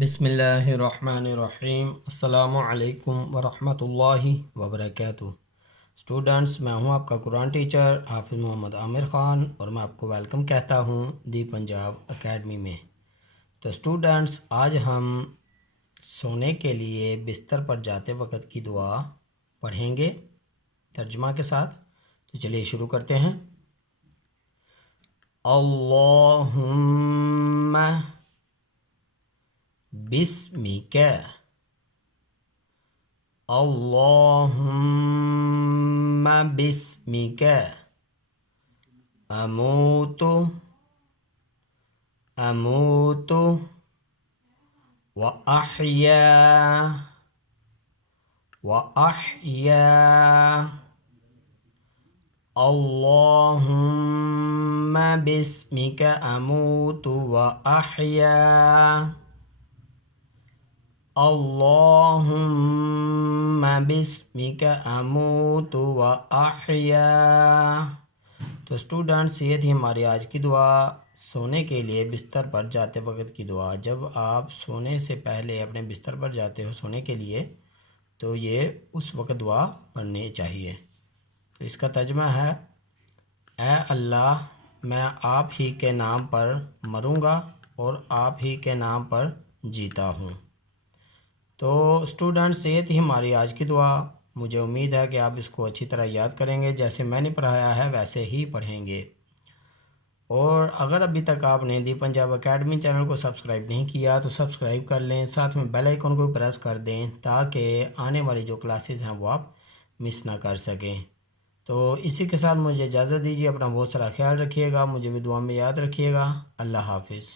बिस्मिल्लाहिर्रहमानिर्रहीम। अस्सलामु अलैकुम वरहमतुल्लाहि वबरकातुहू। स्टूडेंट्स, मैं हूं आपका कुरान टीचर हाफिज़ मोहम्मद आमिर ख़ान और मैं आपको वेलकम कहता हूं दी पंजाब एकेडमी में। तो स्टूडेंट्स, आज हम सोने के लिए बिस्तर पर जाते वक्त की दुआ पढ़ेंगे तर्जुमा के साथ। तो चलिए शुरू करते हैं। अल्लाहुम्मा बिस्मिका, अल्लाहुम्मा बिस्मिका अमूतु अमूतु व अहया अल्लाहुम्मा बिस्मिका अमूतु व अहया अल्लाहुम्मा बिस्मिका अमूतु व अहया। तो स्टूडेंट्स, ये थी हमारी आज की दुआ, सोने के लिए बिस्तर पर जाते वक्त की दुआ। जब आप सोने से पहले अपने बिस्तर पर जाते हो सोने के लिए तो ये उस वक्त दुआ पढ़नी चाहिए। तो इसका तर्जुमा है, ऐ अल्लाह, मैं आप ही के नाम पर मरूंगा और आप ही के नाम पर जीता हूँ। तो स्टूडेंट्स, ये थी हमारी आज की दुआ। मुझे उम्मीद है कि आप इसको अच्छी तरह याद करेंगे, जैसे मैंने पढ़ाया है वैसे ही पढ़ेंगे। और अगर अभी तक आपने दी पंजाब एकेडमी चैनल को सब्सक्राइब नहीं किया तो सब्सक्राइब कर लें, साथ में बेल आइकन को प्रेस कर दें ताकि आने वाली जो क्लासेस हैं वो आप मिस ना कर सकें। तो इसी के साथ मुझे इजाज़त दीजिए। अपना बहुत सारा ख्याल रखिएगा, मुझे भी दुआ में याद रखिएगा। अल्लाह हाफिज़।